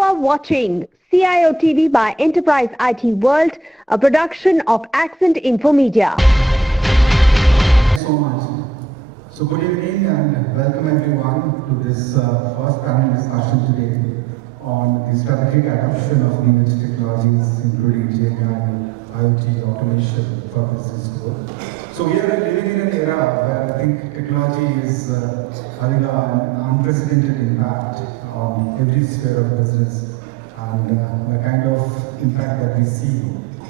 You are watching CIOTV by Enterprise IT World, a production of Accent Infomedia. Thank you so much. So good evening and welcome everyone to this first panel discussion today on the strategic adoption of new age technologies, including GenAI, IoT, automation for business growth. So we are living in an era where I think technology is having an unprecedented impact on every sphere of business, and the kind of impact that we see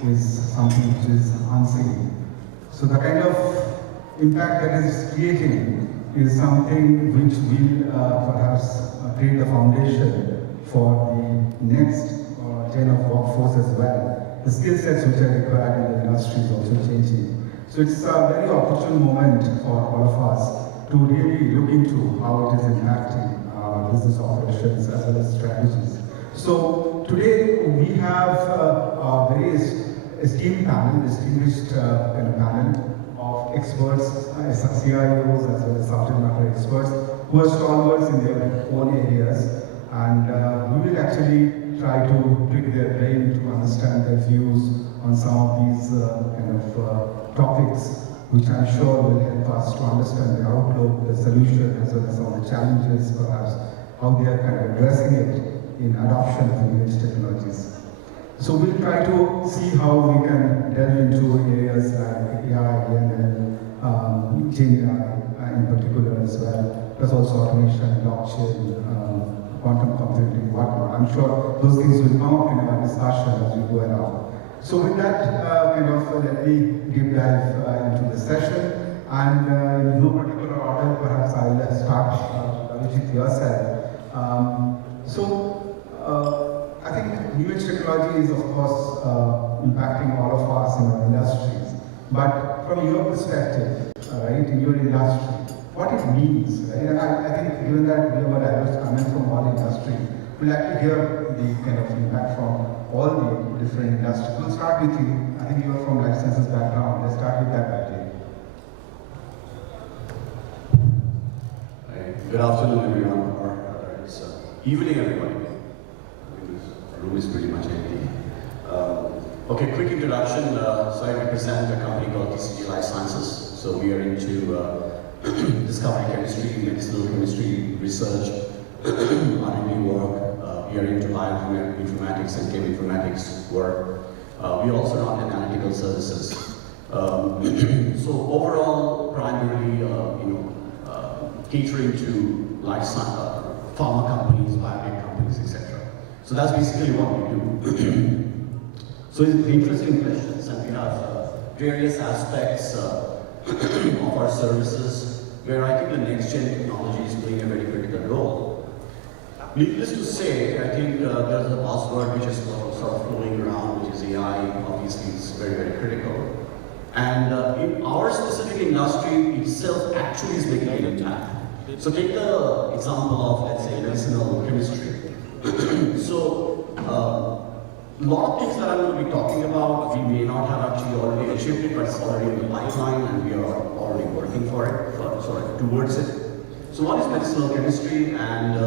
is something which is unseen. So the kind of impact that is creating is something which will perhaps create the foundation for the next gen of workforce as well. The skill sets which are required in the industry is also changing. So it's a very opportune moment for all of us to really look into how it is impacting business operations as well as strategies. So today we have a very esteemed panel, distinguished panel of experts, CIOs as well as subject matter experts who are stalwarts in their own areas, and we will actually try to pick their brain to understand their views on some of these topics, which I'm sure will help us to understand the outlook, the solution, as well as some of the challenges, perhaps, how they are kind of addressing it in adoption of new age technologies. So we'll try to see how we can delve into areas like AI, ML, GenAI in particular as well, plus also automation, blockchain, quantum computing, whatnot. I'm sure those things will come up in our discussion as we go along. So with that, let me deep dive into the session, and in no particular order, perhaps I'll start Abhijit yourself. I think new age technology is, of course, impacting all of us in our industries. But from your perspective, right, in your industry, what it means, right? And I think given that we have a diverse panel from all industries, we'd like to hear the kind of impact from all the different industries. We'll start with you. I think you are from Lifesciences background. Let's start with that background. Good afternoon, everyone, or rather, it's evening, everybody. Because the room is pretty much empty. Okay, quick introduction. So I represent a company called Lifesciences. So we are into discovery chemistry, medicinal chemistry, research, R&D work. We are into bioinformatics and cheminformatics work. We also run analytical services. So overall, primarily, catering to life science, pharma companies, biotech companies, etc. So that's basically what we do. So it's interesting questions, and we have various aspects of our services where I think the NextGen technology is playing a very critical role. Needless to say, I think there's a buzzword which is sort of flowing around, which is AI. Obviously, it's very, very critical. And in our specific industry itself actually is making an impact. So take the example of, let's say, medicinal chemistry. So a lot of things that I'm going to be talking about, we may not have actually already achieved it, but it's already in the pipeline and we are already working for it, towards it. So one is medicinal chemistry, and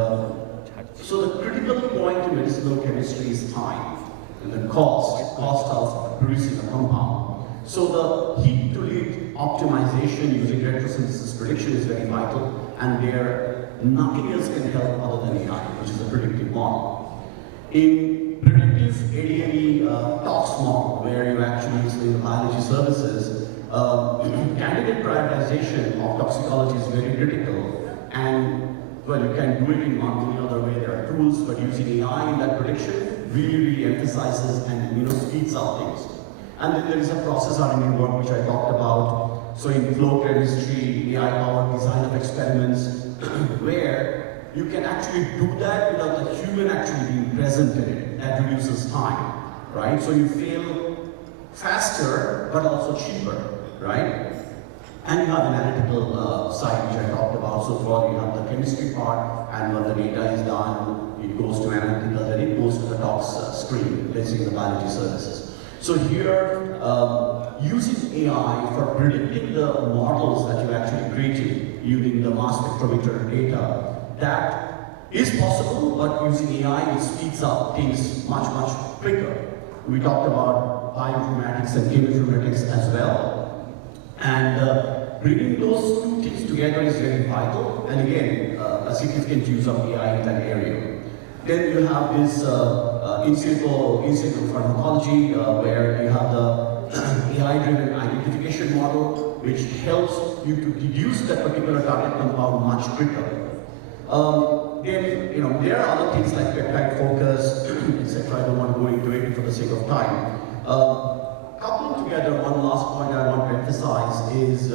so the critical point in medicinal chemistry is time and the cost of producing a compound. So the heat to lead optimization using retrosynthesis prediction is very vital, and there nothing else can help other than AI, which is a predictive model. In predictive ADME tox model, where you actually use the biology services, candidate prioritization of toxicology is very critical, and well, you can do it in one or other way. There are tools, but using AI in that prediction really emphasizes and speeds up things. And then there is a process R&D work which I talked about. So in flow chemistry, AI-powered design of experiments, where you can actually do that without the human actually being present in it. That reduces time, right? So you fail faster, but also cheaper, right? And you have an analytical side, which I talked about. So far, you have the chemistry part, and when the data is done, it goes to analytical, then it goes to the tox screen, basically the biology services. So here, using AI for predicting the models that you actually created using the mass spectrometer data, that is possible, but using AI, it speeds up things much, much quicker. We talked about bioinformatics and cheminformatics as well. And bringing those two things together is very vital. And again, a significant use of AI in that area. Then you have this in silico pharmacology, where you have the AI-driven identification model, which helps you to deduce that particular target compound much quicker. Then, there are other things like peptide focus, etc. I don't want to go into it for the sake of time. Coupling together, one last point I want to emphasize is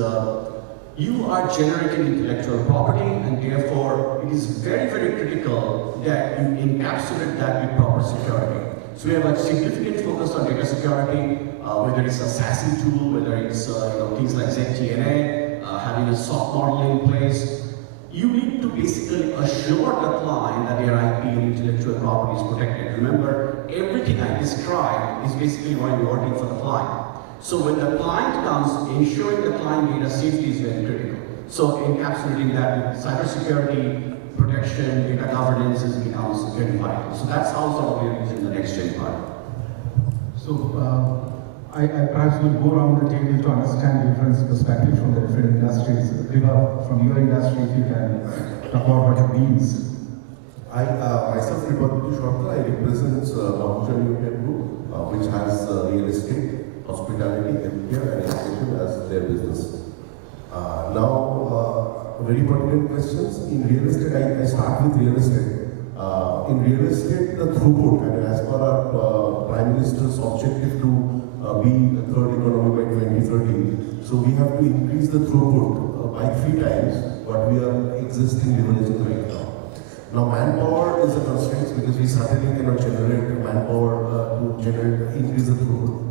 you are generating intellectual property, and therefore it is very, very critical that you encapsulate that with proper security. So we have a significant focus on data security, whether it's a SASE tool, whether it's things like ZTNA, having a SOC model in place. You need to basically assure the client that their IP and intellectual property is protected. Remember, everything I described is basically why you're working for the client. So when the client comes, ensuring the client data safety is very critical. So encapsulating that with cybersecurity, protection, data governance becomes very vital. So that's how sort of we're using the NextGen part. So I perhaps will go around the table to understand different perspectives from the different industries. Kripa, from your industry, if you can talk about what it means. I myself, Kripadyuti, I represent Ambuja Neotia Group, which has real estate, hospitality, healthcare, and education as their business. Now, very pertinent questions. In real estate, I start with real estate. In real estate, the throughput, and as per our Prime Minister's objective to be the third economy by 2030, so we have to increase the throughput by 3 times what we are existing leveraging right now. Now, manpower is a constraint because we certainly cannot generate manpower to increase the throughput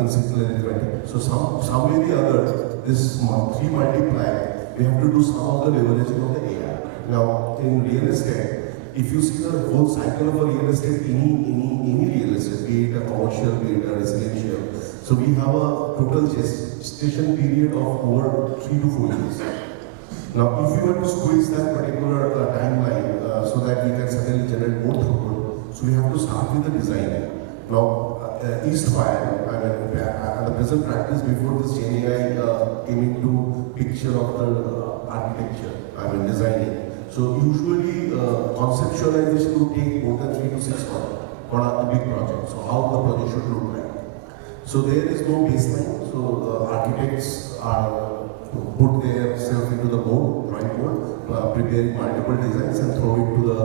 in 2020. So some way or the other, this 3 multiply, we have to do some of the leveraging of the AI. Now, in real estate, if you see the whole cycle of a real estate, any real estate, be it a commercial, be it a residential, so we have a total gestation period of over 3 to 4 years. Now, if we were to squeeze that particular timeline so that we can certainly generate more throughput, so we have to start with the design. Now, Eastfire, the present practice before this GenAI came into picture of the architecture, designing. So usually conceptualization would take more than 3 to 6 months for a big project. So how the project should look like. So there is no baseline. So architects are put themselves into the drawing board, preparing multiple designs and throw it to the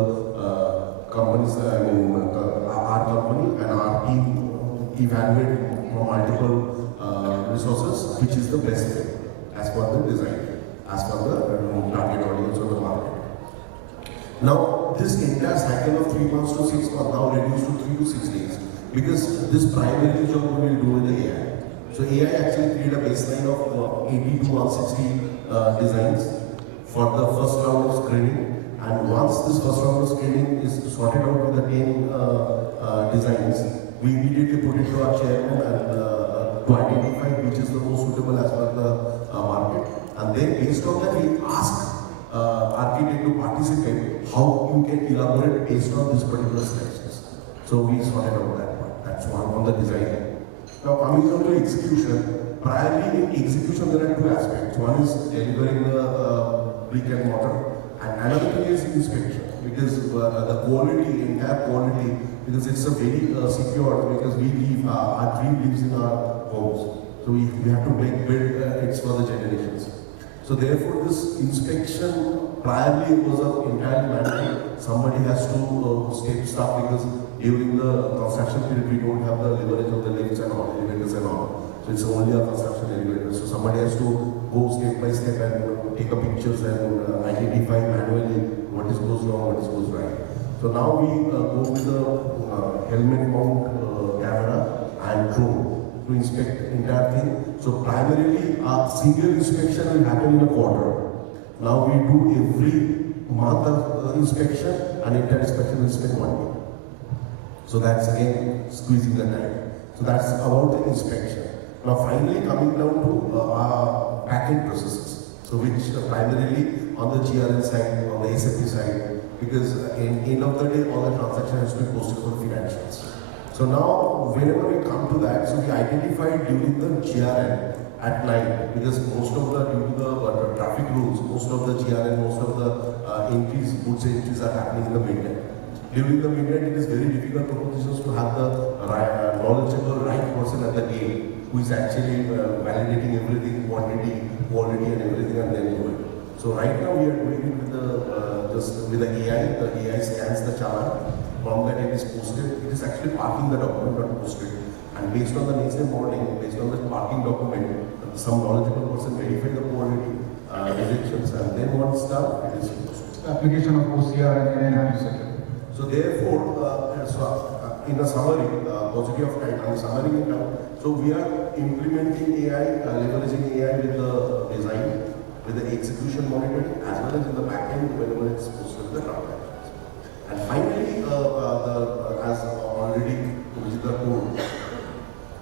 companies, our company and our team evaluate from multiple resources, which is the best way as per the design, as per the target audience of the market. Now, this entire cycle of 3 months to 6 months now reduced to 3 to 6 days because this primary job we will do with the AI. So AI actually created a baseline of 80 to 160 designs for the first round of screening, and once this first round of screening is sorted out with the 10 designs, we immediately put it to our chairman and to identify which is the most suitable as per the market, and then based on that we ask architect to participate, how you can elaborate based on this particular selections. So we sorted out that part. That's one on the design. Now coming down to execution, primarily in execution there are 2 aspects. One is delivering the brick and mortar, and another thing is inspection, because the quality, entire quality, because it's a very secure, because we live, our dream lives in our homes. So we have to build it's for the generations. So therefore, this inspection primarily was entirely manual. Somebody has to stop because during the construction period we don't have the leverage of the lifts and all, elevators and all. So it's only a construction elevator. So somebody has to go step by step and take a pictures and identify manually what is goes wrong, what is goes right. So now we go with the helmet mount camera and drone to inspect entire thing. So primarily a single inspection will happen in a quarter. Now we do every month of inspection, and entire inspection will spend 1 week. So that's again squeezing the time. So that's about the inspection. Now finally coming down to our backend processes. So which primarily on the GRL side, on the SAP side, because in end of the day, all the transaction has to be posted for the financials. So now, whenever we come to that, so we identified during the GRN at night, because most of the, due to the traffic rules, most of the GRN, most of the entries, goods entries are happening in the midnight. During the midnight, it is very difficult for positions to have the knowledgeable right person at the gate who is actually validating everything, quantity, quality and everything, and then do it. So right now we are doing it with the just with the AI. The AI scans the challan. From that it is posted. It is actually parking the document, not posted. And based on the next day morning, based on the parking document, some knowledgeable person verify the quality, rejections, and then once done, it is posted. Application of OCR and NNI. So therefore, in a summary, paucity of time, and summary in time, so we are implementing AI, leveraging AI with the design, with the execution monitoring, as well as in the backend whenever it's posted the transactions. And finally, as already Abhijit told,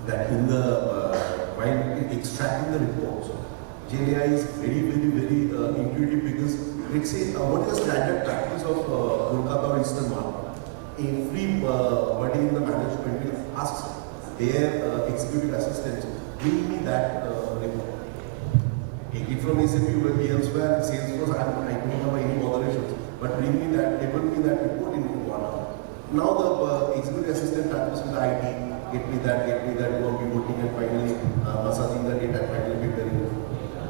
that in the while extracting the reports, GenAI is very intuitive, because let's say what is the standard practice of Kolkata or Eastern market? Everybody in the management will ask their executive assistants, bring me that report. Take it from SAP, will be elsewhere, Salesforce, I don't have any botherations, but bring me that, table me that report in 1 hour. Now the executive assistant happens with the IT, get me that, go pivoting, and finally massaging the data, and finally preparing it.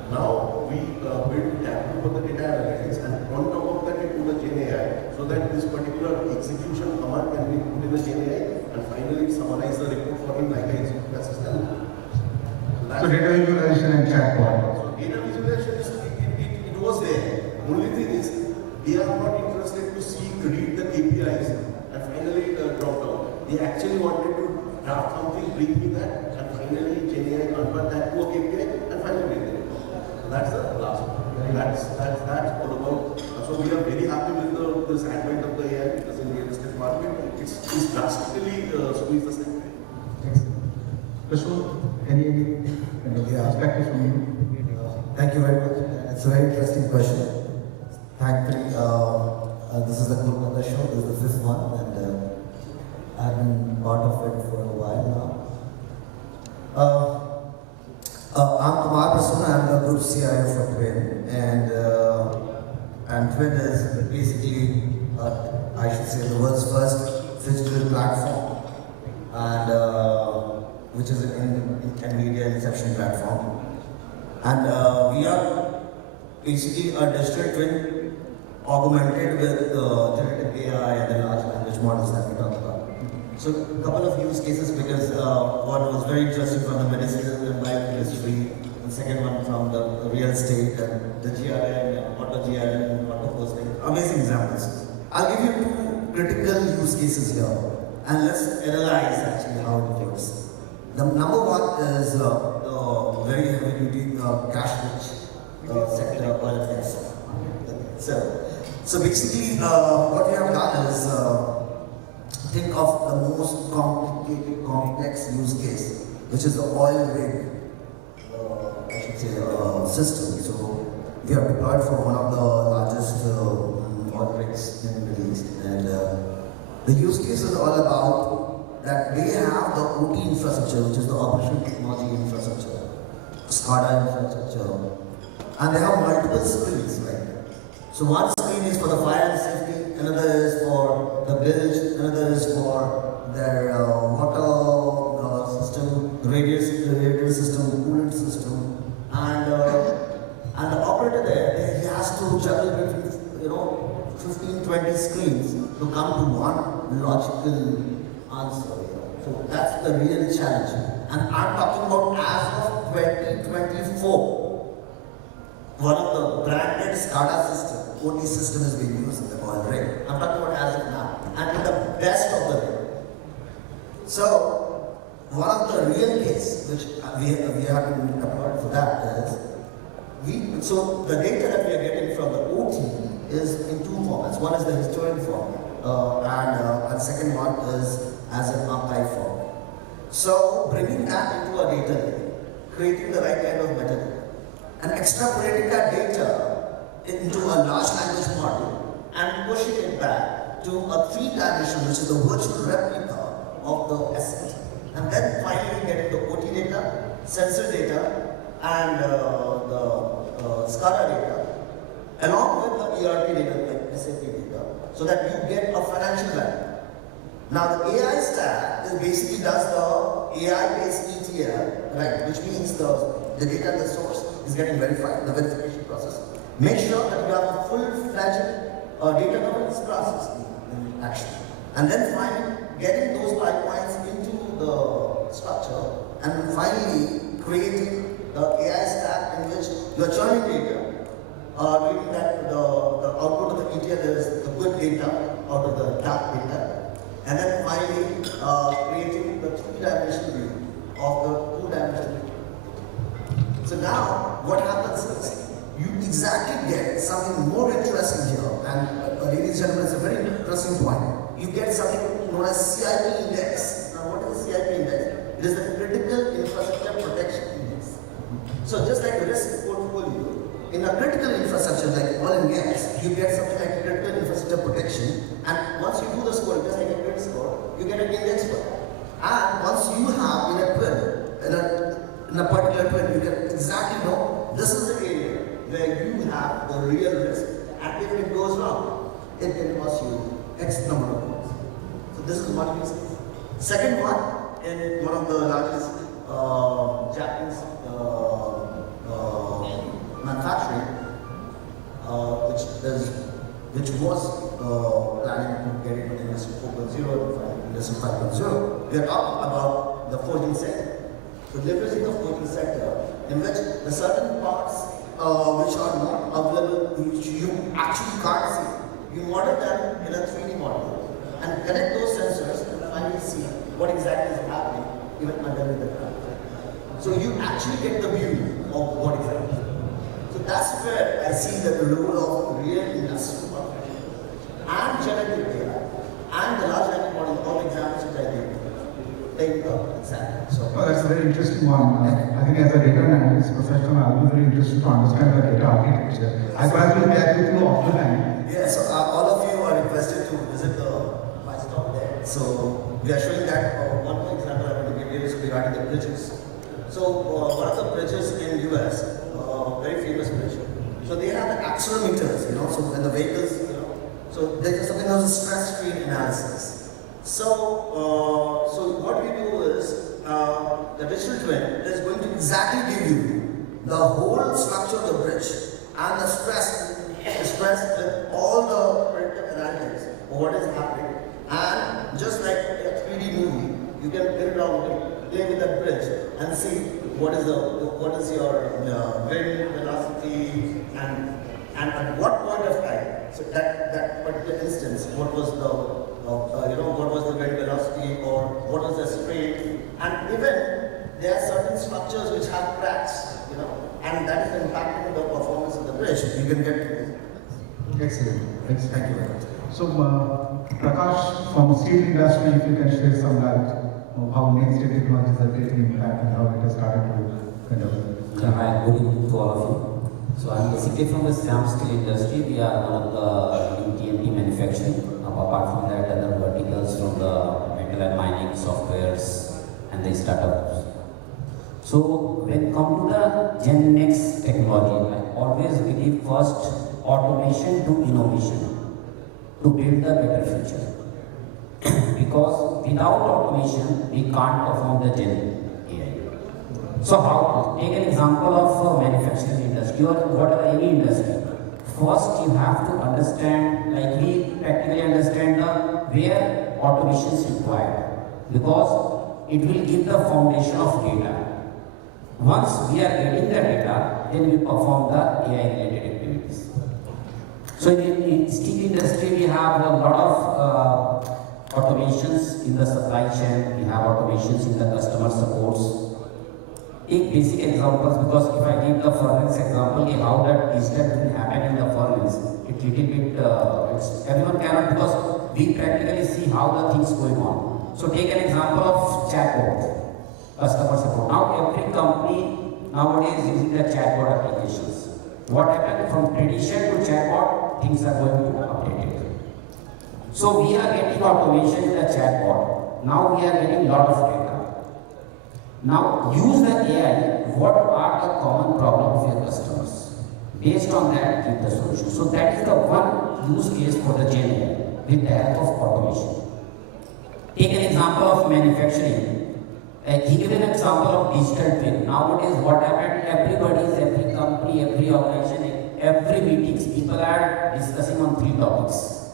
Now we build Tableau for the data analytics, and on top of that we put the GenAI, so that this particular execution command can be put in the GenAI, and finally summarize the report for him like an executive assistant. So data visualization and chatbot. So data visualization, it was there. Only thing is, they are not interested to read the KPIs, and finally drop down. They actually wanted to draft something, bring me that, and finally GenAI convert that to a KPI, and finally bring it. So that's the last one. That's all about. So we are very happy with this advent of the AI, because in the real estate market, it's drastically squeezed the sector. Prasoon, any perspective from you? Thank you very much. It's a very interesting question. Thankfully, this is the Kolkata show. This is the 5th one, and I've been part of it for a while now. I'm Kumar Prasoon. I'm the group CIO for Twyn, and Twyn is basically, I should say, the world's first digital platform, and which is a media inception platform. And we are basically a digital twin augmented with generative AI and the large language models that we talked about. So a couple of use cases, because one was very interesting from the medicinal and life industry, the second one from the real estate and the GRN, auto posting. Amazing examples. I'll give you 2 critical use cases here, and let's analyze actually how it works. The number one is very heavy duty cash-rich sector, oil and gas. So basically, what we have done is think of the most complicated, complex use case, which is the oil rig, I should say, system. So we have deployed for one of the largest oil rigs in the Middle East, and the use case is all about that they have the OT infrastructure, which is the operational technology infrastructure, SCADA infrastructure, and they have multiple screens, right? So one screen is for the fire and safety, another is for the bilge, another is for their water system, radiator system, coolant system, and the operator there, he has to juggle between 15-20 screens to come to one logical answer. So that's the real challenge. And I'm talking about as of 2024. One of the branded SCADA system, OT system is being used in the oil rig. I'm talking about as of now. And in the best of the rig. So, one of the real case, which we have been applied for that is, so the data that we are getting from the OT is in 2 formats. One is the historian format, and second one is as an archive form. So bringing that into a data lake, creating the right kind of metadata, and extrapolating that data into a large language model, and and pushing it back to a 3-dimension, which is the virtual replica of the asset. And then finally getting the OT data, sensor data, and the SCADA data, along with the ERP data, like SAP data, so that you get a financial value. Now the AI stack basically does the AI-based ETL, right, which means the data and the source is getting verified, the verification process. Make sure that you have a full-fledged data governance process in action. And then finally, getting those pipelines into the structure, and finally creating the AI stack in which you're churning data, reading that the output of the ETL is the good data out of the dark data, and then finally creating the 3-dimensional view of the 2-dimensional view. So now, what happens is, you exactly get something more interesting here, and ladies and gentlemen, it's a very interesting point. You get something known as CIP index. Now, what is the CIP index? It is the Critical Infrastructure Protection Index. So just like the risk portfolio, in a critical infrastructure like oil and gas, you get something like critical infrastructure protection, and once you do the score, just like a credit score, you get an index for that. And once you have in a twin, in a particular twin, you can exactly know this is the area where you have the real risk, and if it goes wrong, it can cost you X number of points. So this is one use case. Second one, in one of the largest Japanese manufacturing, which was planning to get into Industry 4.0 and Industry 5.0. We are talking about the forging sector. So leveraging the forging sector, in which the certain parts which are not available, which you actually can't see, you model them in a 3D model and connect those sensors and finally see what exactly is happening even underneath the ground. So you actually get the view of what exactly. So that's where I see the role of real industrial automation and generative AI and the large language model, all examples which I gave. Exactly. So that's a very interesting one. I think as a data analyst professional, I'll be very interested to understand the data architecture. I will get with you offline. Yeah, so all of you are requested to visit my stop there. So we are showing that one more example I want to give you is regarding the bridges. So one of the bridges in US, very famous bridge. So they have the accelerometers, so when the vehicles, so there's something called stress strain analysis. So, so what we do is, the digital twin is going to exactly give you the whole structure of the bridge and the stress with all the predictive analytics of what is happening. And just like a 3D movie, you can build around, play with that bridge and see what is your wind velocity and at what point of time. So that particular instance, what was the what was the wind velocity or what was the strain, and even there are certain structures which have cracks, and that is impacting the performance of the bridge. You can get Excellent. Thank you very much. So, Prakash, from steel industry, if you can share some light of how NextGen technologies are taking impact and how it has started to kind of. Yeah, hi, good evening to all of you. So I'm basically from the Shyam steel industry. We are one of the TNT manufacturing. Apart from that, other verticals from the metal and mining softwares and the startups. So when come to the Gen Next technology, I always believe first automation to innovation to build the better future. Because without automation, we can't perform the Gen AI. So how? Take an example of manufacturing industry or whatever any industry. First, you have to understand, like we practically understand where automation is required, because it will give the foundation of data. Once we are getting the data, then we perform the AI-related activities. So in steel industry, we have a lot of automations in the supply chain. We have automations in the customer supports. Take basic examples, because if I give the furnace example, how that digital will happen in the furnace, it little bit, everyone cannot, because we practically see how the things going on. So take an example of chatbot, customer support. Now every company nowadays is using the chatbot applications. What happened from tradition to chatbot, things are going to update it. So we are getting automation in the chatbot. Now we are getting a lot of data. Now use the AI. What are the common problems of your customers? Based on that, give the solution. So that is the one use case for the GenAI with the help of automation. Take an example of manufacturing. He gave an example of digital twin. Nowadays, what happened? Every company, every organization, every meetings, people are discussing on 3 topics: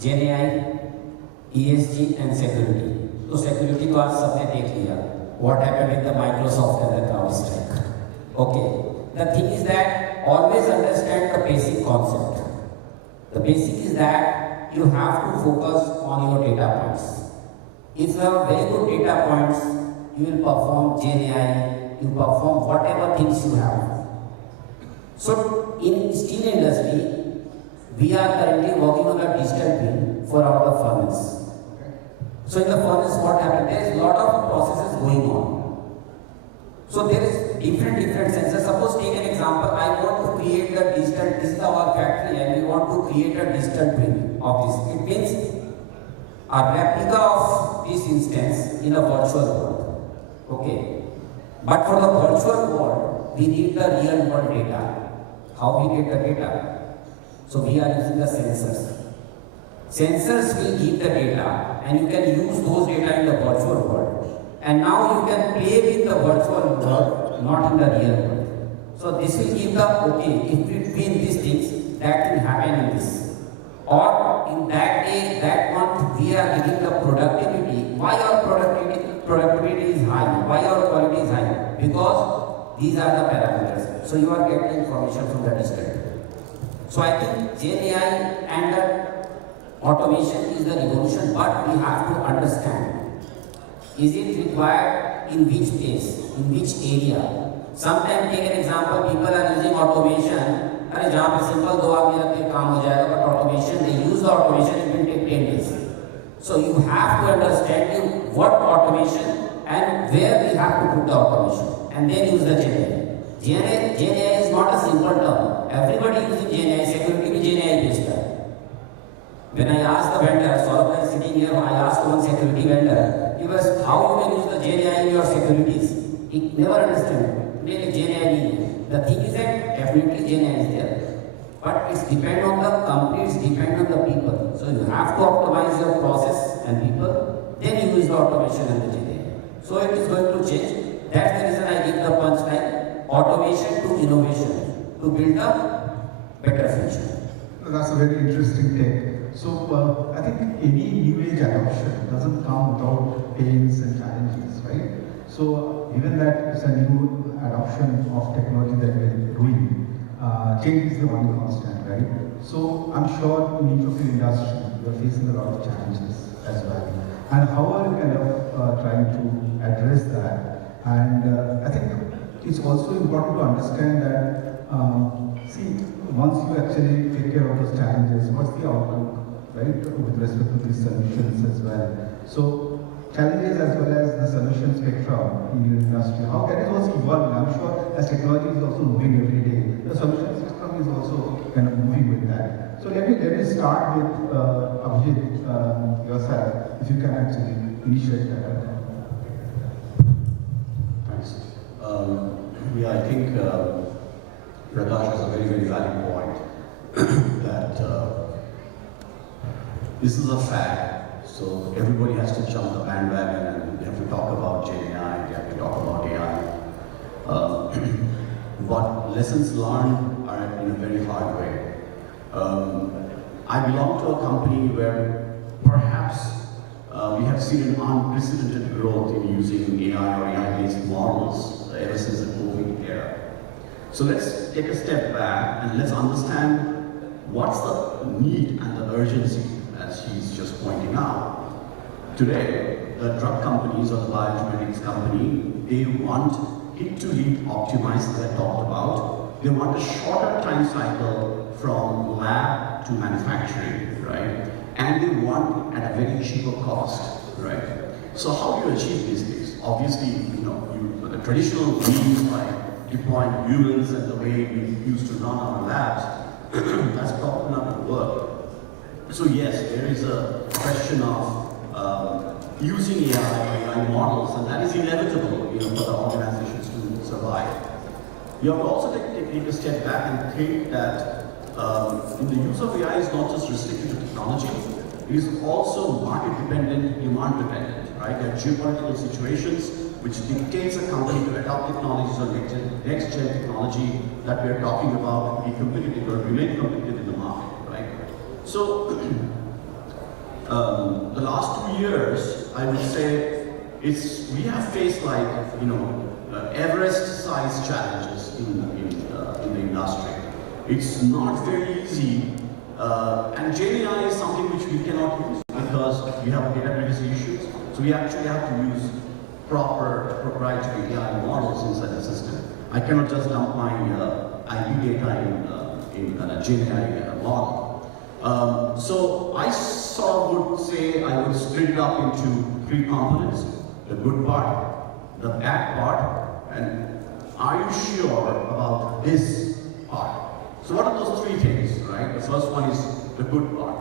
GenAI, ESG, and security. So security तो आज सबने देख लिया. What happened with the Microsoft and the CrowdStrike? Okay. The thing is that always understand the basic concept. The basic is that you have to focus on your data points. If you have very good data points, you will perform GenAI, you perform whatever things you have. So in steel industry, we are currently working on a digital twin for our furnace. So in the furnace, what happened? There is a lot of processes going on. So there is different sensors. Suppose take an example. I want to create a digital. This is our factory, and we want to create a digital twin of this. It means a replica of this instance in a virtual world. Okay. But for the virtual world, we need the real world data. How we get the data? So we are using the sensors. Sensors will give the data, and you can use those data in the virtual world. And now you can play with the virtual world, not in the real world. So this will give the, okay, if between these things, that will happen in this. Or in that day, that month, we are giving the productivity. Why our productivity is high? Why our quality is high? Because these are the parameters. So you are getting information from the district. So I think GenAI and the automation is the revolution, but we have to understand. Is it required in which place, in which area? Sometimes take an example, people are using automation. अरे जहाँ पे simple 2 आदमी रख के काम हो जाएगा, but automation, they use the automation, it will take 10 days. So you have to understand what automation and where we have to put the automation, and then use the GenAI. GenAI is not a simple term. Everybody using GenAI, security भी GenAI based है. When I asked the vendor, Saurabh is sitting here, I asked one security vendor, he was, how you can use the GenAI in your securities? He never understood. Really GenAI. The thing is that definitely GenAI is there. But it's depend on the company, it's depend on the people. So you have to optimize your process and people, then you use the automation and the GenAI. So it is going to change. That's the reason I give the punchline, automation to innovation, to build a better future. That's a very interesting take. So I think any new age adoption doesn't come without pains and challenges, right? So given that it's a new adoption of technology that we're doing, change is the only constant, right? So I'm sure in each of your industry, you're facing a lot of challenges as well. And how are you kind of trying to address that? And I think it's also important to understand that, once you actually take care of those challenges, what's the outlook, right, with respect to these solutions as well? So challenges as well as the solution spectrum in your industry, how that is also evolving. I'm sure as technology is also moving every day, the solution spectrum is also kind of moving with that. So let me start with Abhijit, yourself, if you can actually initiate that. Thanks. I think Prakash has a very, very valid point that this is a fad, so everybody has to jump the bandwagon and we have to talk about GenAI, we have to talk about AI. But lessons learned are in a very hard way. I belong to a company where perhaps we have seen an unprecedented growth in using AI or AI-based models ever since the COVID era. So let's take a step back and let's understand what's the need and the urgency, as he's just pointing out. Today, the drug companies or the biogenetics company, they want hit-to-lead optimized, as I talked about. They want a shorter time cycle from lab to manufacturing, right? And they want at a very cheaper cost, right? So how do you achieve these things? Obviously, the traditional means like deploying humans and the way we used to run our labs, that's probably not going to work. So yes, there is a question of using AI models, and that is inevitable, for the organizations to survive. You have to also take a step back and think that the use of AI is not just restricted to technology, it is also market dependent, demand dependent, right? There are geopolitical situations which dictates a company to adopt technologies or next-gen technology that we are talking about to be competitive or remain competitive in the market, right? So, the last 2 years, I would say, we have faced like, Everest-sized challenges in the industry. It's not very easy, and GenAI is something which we cannot use because we have data privacy issues. So we actually have to use proper proprietary AI models inside the system. I cannot just dump my IP data in a GenAI model. So I would say I would split it up into 3 components: the good part, the bad part, and are you sure about this part? So what are those 3 things, right? The first one is the good part.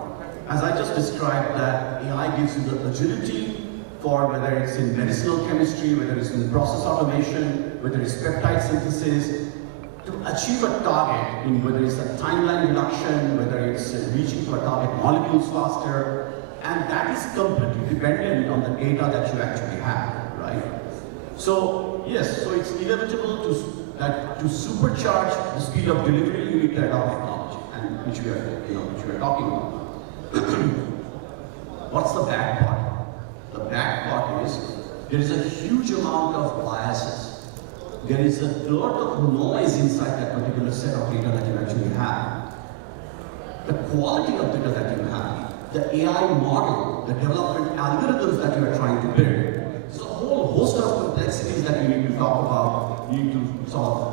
As I just described, that AI gives you the agility for whether it's in medicinal chemistry, whether it's in process automation, whether it's peptide synthesis, to achieve a target in whether it's a timeline reduction, whether it's reaching for target molecules faster, and that is completely dependent on the data that you actually have, right? So yes, so it's inevitable to supercharge the speed of delivery, you need to adopt technology, and which we are talking about. What's the bad part? The bad part is there is a huge amount of biases. There is a lot of noise inside that particular set of data that you actually have. The quality of data that you have, the AI model, the development algorithms that you are trying to build, there's a whole host of complexities that you need to talk about. You need to sort of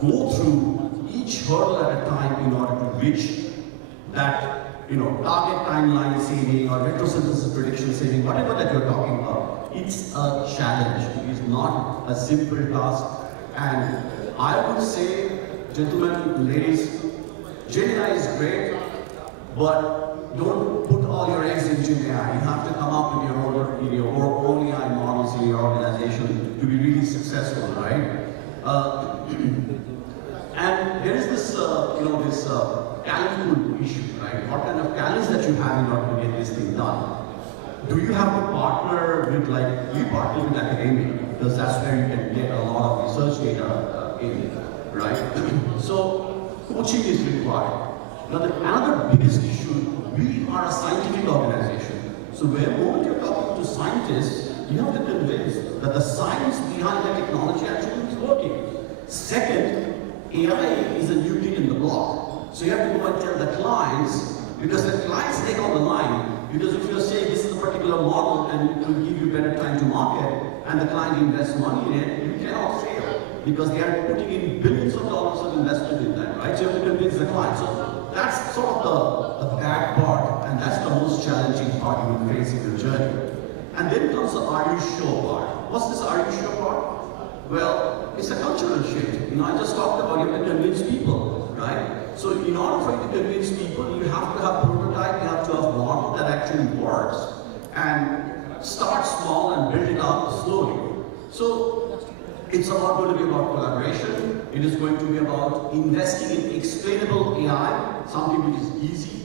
go through each hurdle at a time in order to reach that target timeline saving or retrosynthesis prediction saving, whatever that you're talking about. It's a challenge. It is not a simple task. And I would say, gentlemen, ladies, GenAI is great, but don't put all your eggs in GenAI. You have to come up with your own AI models in your organization to be really successful, right? And there is this, talent pool issue, right? What kind of talents that you have in order to get this thing done? Do you have to partner with, we partner with academia, because that's where you can get a lot of research data in, right? So, coaching is required. Now, another biggest issue, we are a scientific organization. So, where moment you're talking to scientists, you have to convince that the science behind the technology actually is working. Second, AI is a new thing in the block. So you have to go and tell the clients, because the clients take on the line. Because if you're saying this is a particular model and it will give you better time to market, and the client invests money in it, you cannot fail. Because they are putting in billions of dollars of investment in that, right? So you have to convince the client. So that's sort of the bad part, and that's the most challenging part you will face in your journey. And then comes the are you sure part. What's this are you sure part? Well, it's a cultural shift. I just talked about you have to convince people, right? So in order for you to convince people, you have to have prototype, you have to have a model that actually works, and start small and build it up slowly. So it's going to be about collaboration. It is going to be about investing in explainable AI, something which is easy.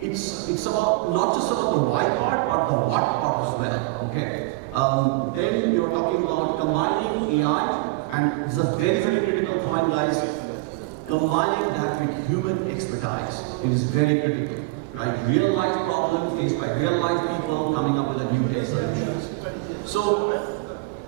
It's about not just about the why part, but the what part as well. Okay. Then you're talking about combining AI, and it's a very, very critical point, guys. Combining that with human expertise, it is very critical, right? Real life problem faced by real life people coming up with a new day solutions. So,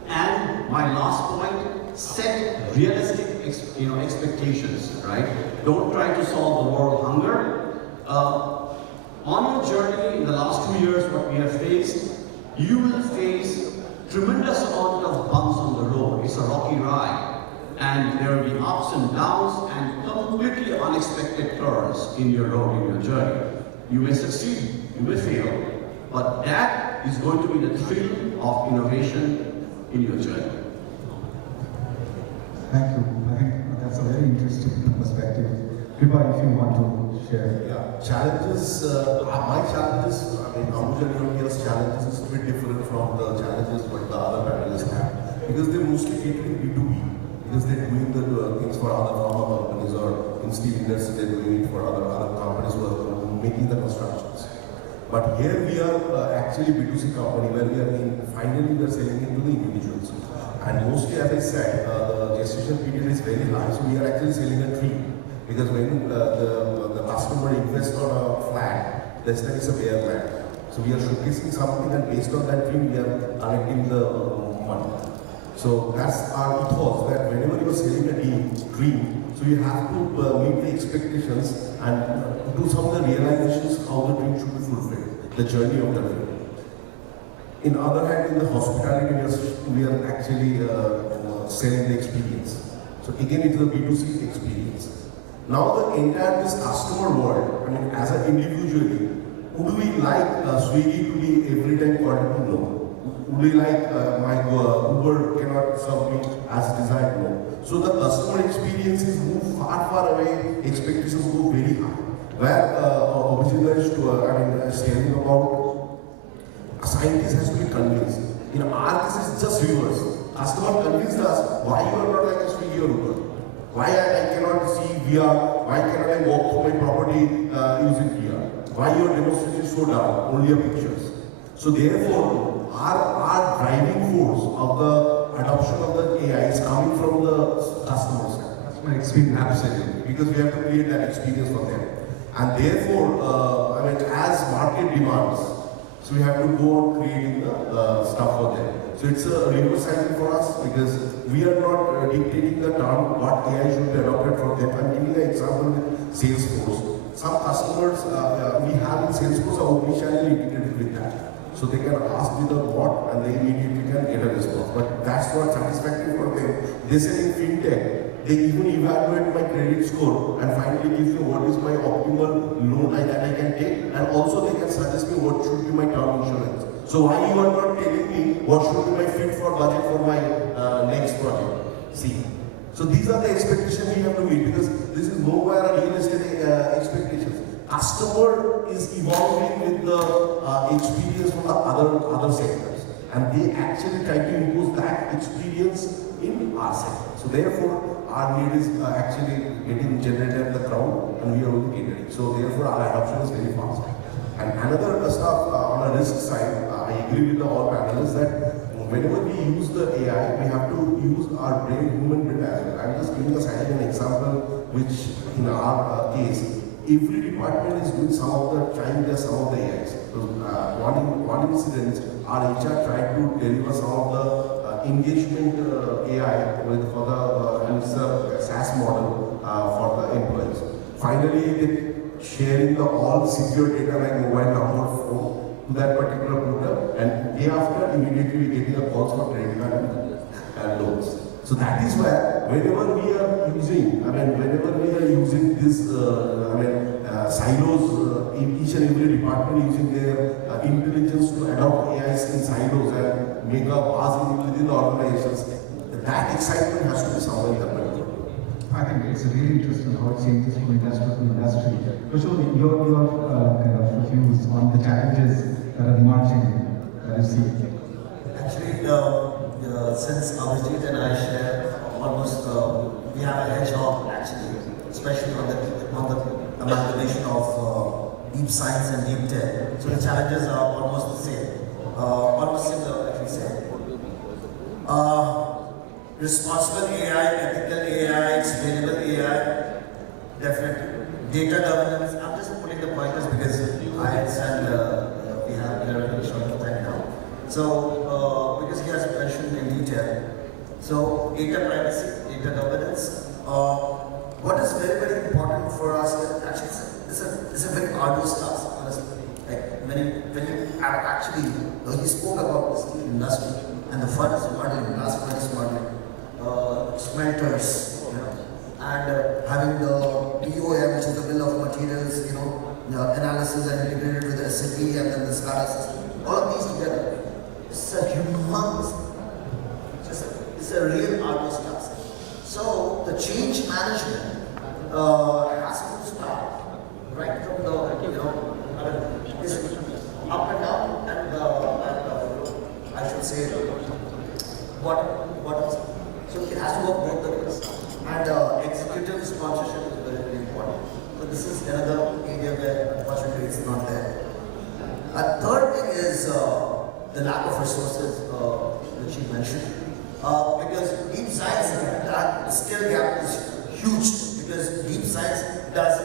and my last point, set realistic, expectations, right? Don't try to solve the world hunger. On your journey in the last 2 years, what we have faced, you will face tremendous amount of bumps on the road. It's a rocky ride. And there will be ups and downs and completely unexpected turns in your road, in your journey. You may succeed, you may fail, but that is going to be the thrill of innovation in your journey. Thank you. I think that's a very interesting perspective. Kripa, if you want to share. Yeah, challenges, my challenges, I mean, Ambuja Neotia's challenges is a bit different from the challenges what the other panelists have. Because they're mostly catering B2B. Because they're doing the things for other pharma companies or in steel industry, they're doing it for other companies who are making the constructions. But here we are actually B2C company where we are finally we are selling it to the individuals. And mostly, as I said, the gestation period is very high, so we are actually selling a tree. Because when the customer invests on a flat, the time is a bare land. So we are showcasing something, and based on that tree, we are collecting the money. So that's our ethos, that whenever you are selling a dream, so you have to meet the expectations and do some of the realizations how the dream should be fulfilled, the journey of the dream. In other hand, in the hospitality, we are actually selling the experience. So again, it is a B2C experience. Now the entire this customer world, I mean, as an individually, would we like Swiggy to be every time called to no? Would we like my Uber cannot serve me as desired? No. So the customer experiences move far away, expectations go very high. Where Abhijit is telling about a scientist has to be convinced. In our case, it's just reverse. Customer convinced us why you are not like a Swiggy or Uber. Why I cannot see VR? Why cannot I walk through my property using VR? Why your demonstration is so dark? Only your pictures. So therefore, our driving force of the adoption of the AI is coming from the customers. Customer experience. Absolutely. Because we have to create that experience for them. And therefore, as market demands, so we have to go on creating the stuff for them. So it's a reverse cycle for us because we are not dictating the term what AI should be adopted for them. I'm giving an example with Salesforce. Some customers we have in Salesforce are omnichannel integrated with that. So they can ask with a bot and they immediately can get a response. But that's not satisfactory for them. They say in fintech, they even evaluate my credit score and finally give me what is my optimal loan that I can take, and also they can suggest me what should be my term insurance. So why you are not telling me what should be my fit for budget for my next project? See. So these are the expectations we have to meet because this is nowhere a real estate expectations. Customer is evolving with the experience from the other sectors, and they actually try to impose that experience in our sector. So therefore, our need is actually getting generated at the ground, and we are only catering. So therefore, our adoption is very fast. And another stuff on a risk side, I agree with all panelists that whenever we use the AI, we have to use our brain, human brain as well. I'm just giving an example, which in our case, every department is doing some of the trying their some of the AIs. So one incident, our HR tried to deliver some of the engagement AI for the and it's a SaaS model for the employees. Finally, they sharing the all secure data like mobile number, phone to that particular portal, and day after immediately we getting a calls for credit card and loans. So that is where whenever we are using, this, silos in each and every department using their intelligence to adopt AIs in silos and make a pass within the organizations, that excitement has to be somewhere in the middle. I think it's really interesting how it changes from industry to industry. Prasoon, your kind of views on the challenges that are emerging that you see. Actually, since Abhijit and I share almost, we have a hedgehog actually, especially on the amalgamation of deep science and deep tech. So the challenges are almost the same, almost similar, I can say. Responsible AI, ethical AI, explainable AI, definitely. Data governance, I'm just putting the pointers because I understand we have a very short time now. So, because he has mentioned in detail. So, data privacy, data governance. What is very, very important for us, actually, it's a very arduous task, honestly. Like, when you actually, he spoke about the steel industry and the furnace modeling, blast furnace modeling, smelters, and having the BOM, which is the bill of materials, analysis and integrated with the SAP and then the SCADA system. All of these together, it's a humongous, it's a real arduous task. So the change management has to say, so it has to work both the ways. And executive sponsorship is very, very important. So this is another area where unfortunately it's not there. A third thing is the lack of resources, which you mentioned. Because deep science, that skill gap is huge, because deep science does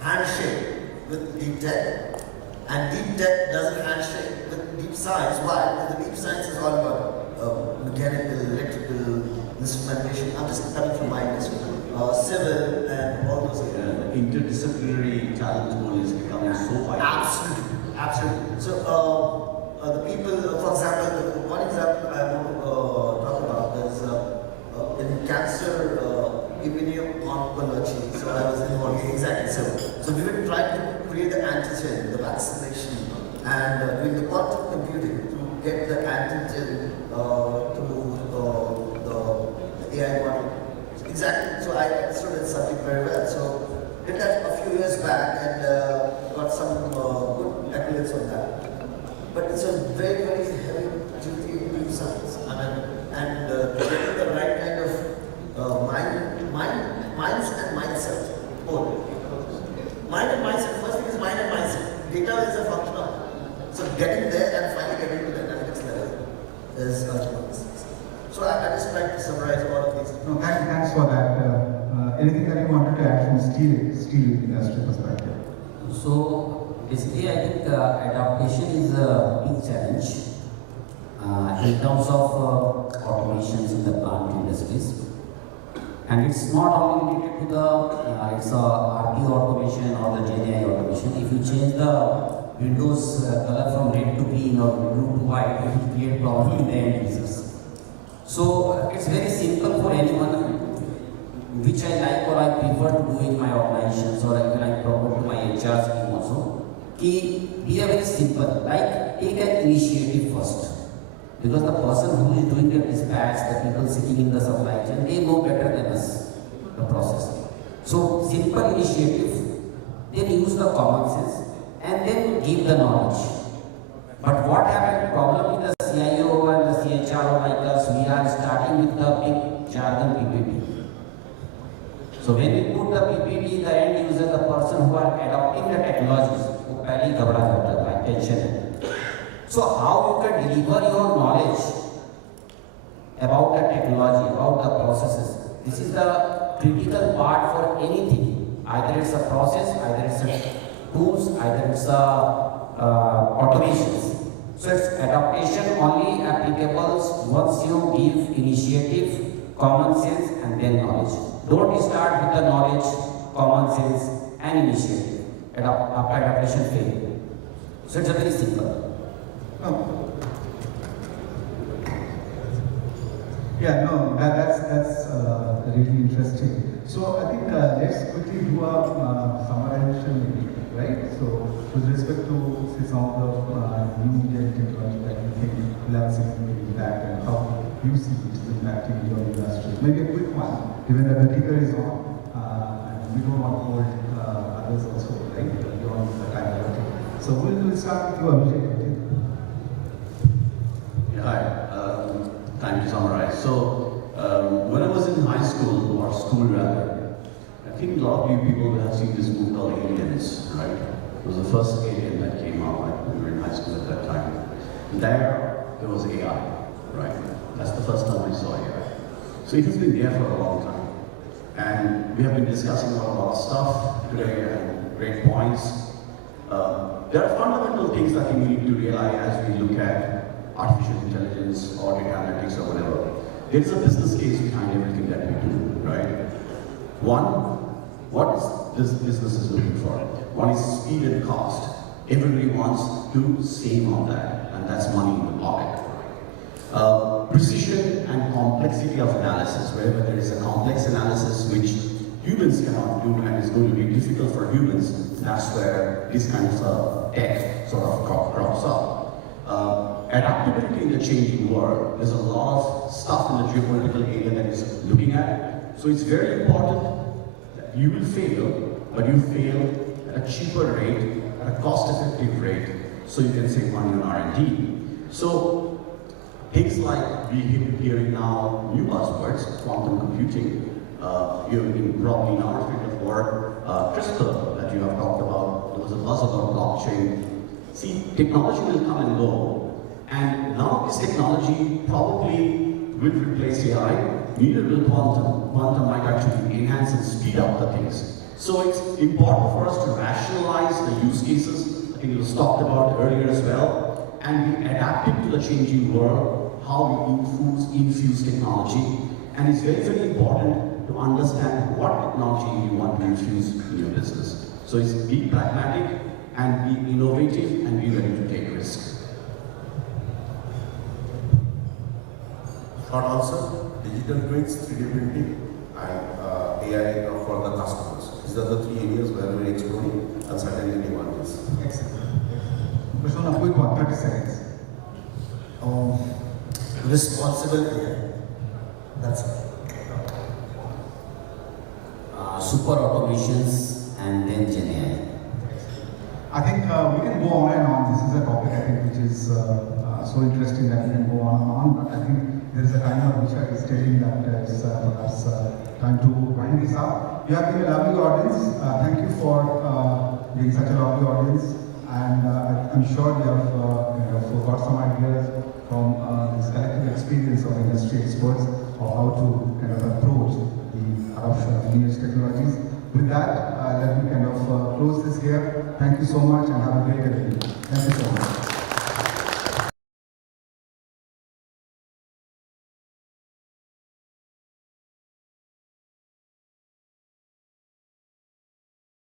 handshake with deep tech, and deep tech doesn't handshake with deep science. Why? Because the deep science is all about mechanical, electrical, instrumentation. I'm just coming from my industry, civil, and all those areas. Interdisciplinary talent pool is becoming so wide. Absolutely, absolutely. So the people, for example, one example I want to talk about is in cancer immuno-oncology. So I was involved exactly. So we were trying to create the antigen, the vaccination, and doing the quantum computing to get the antigen to the AI model. Exactly. So I understood the subject very well. So did that a few years back and got some good accolades on that. But it's a very, very heavy duty deep science. I mean, and getting the right kind of minds and mindset. Both. Mind and mindset. First thing is mind and mindset. Data is a function of. So getting there and finally getting to the analytics level is so I just tried to summarize all of these. No, thanks for that. Anything that you wanted to add from steel industry perspective? So basically, I think adaptation is a big challenge in terms of automations in the plant industries. And it's not only related to the it's RP automation or the GenAI automation. If you change the Windows color from red to green or blue to white, it will create problem in the end users. So it's very simple for anyone, which I like or I prefer to do in my organizations, or even I promote to my HR scheme also. Be very simple, like take an initiative first. Because the person who is doing the dispatch, the people sitting in the supply chain, they know better than us the process. So simple initiative, then use the common sense and then give the knowledge. But what happened, problem with the CIO and the CHRO like us, we are starting with the big jargon PPT. So when we put the PPT, the end user, the person who are adopting the technologies, वो पहले ही घबरा जाता है, like tension. So how you can deliver your knowledge about the technology, about the processes? This is the critical part for anything. Either it's a process, either it's a tools, either it's a automations. So it's adaptation only applicable once you give initiative, common sense, and then knowledge. Don't start with the knowledge, common sense, and initiative. Adaptation fail. So it's a very simple. Oh. Yeah, no, that's really interesting. So I think let's quickly do a summarization, right? So with respect to say, some of the new Indian technology that you think will have significant impact and how you see it is impacting your industry. Maybe a quick one, given that the ticker is on, and we don't want to hold others also, right? Beyond the time allotted. So we'll start with you, Abhijit. Hi, time to summarize. So, when I was in high school, or school rather, I think a lot of you people will have seen this movie called Aliens, right? It was the first alien that came out, like, when we were in high school at that time. And there was AI, right? That's the first time I saw AI. So it has been there for a long time. And we have been discussing a lot of stuff today and great points. There are fundamental things that we need to realize as we look at artificial intelligence or data analytics or whatever. There's a business case behind everything that we do, right? One, what is this business is looking for? One is speed and cost. Everybody wants to save on that, and that's money in the pocket. Precision and complexity of analysis, wherever there is a complex analysis which humans cannot do and is going to be difficult for humans, that's where this kind of tech sort of crops up. Adaptability in the changing world, there's a lot of stuff in the geopolitical area that is looking at. So it's very important that you will fail, but you fail at a cheaper rate, at a cost-effective rate, so you can save money on R&D. So things like we're hearing now new buzzwords, quantum computing, probably in our field of work, CRISPR that you have talked about, there was a buzz about blockchain. See, technology will come and go, and none of this technology probably will replace AI, neither will quantum. Quantum might actually enhance and speed up the things. So it's important for us to rationalize the use cases. I think it was talked about earlier as well, and be adaptive to the changing world, how we infuse technology. And it's very, very important to understand what technology you want to infuse in your business. So it's be pragmatic and be innovative and be ready to take risks. Short answer, digital twins, 3D printing, and AI for the customers. These are the 3 areas where we're exploring and certainly demand is. Excellent. Prasoon, a quick one, 30 seconds. Responsible AI. That's it. Super automations and then Gen AI. I think we can go on and on. This is a topic I think which is so interesting that we can go on and on. But I think there is a timer which I is stating that it's perhaps time to wind this up. You have been a lovely audience. Thank you for being such a lovely audience. And I'm sure you have got some ideas from this collective experience of industry experts of how to approach the adoption of new technologies. With that, let me close this here. Thank you so much and have a great evening. Thank you so much.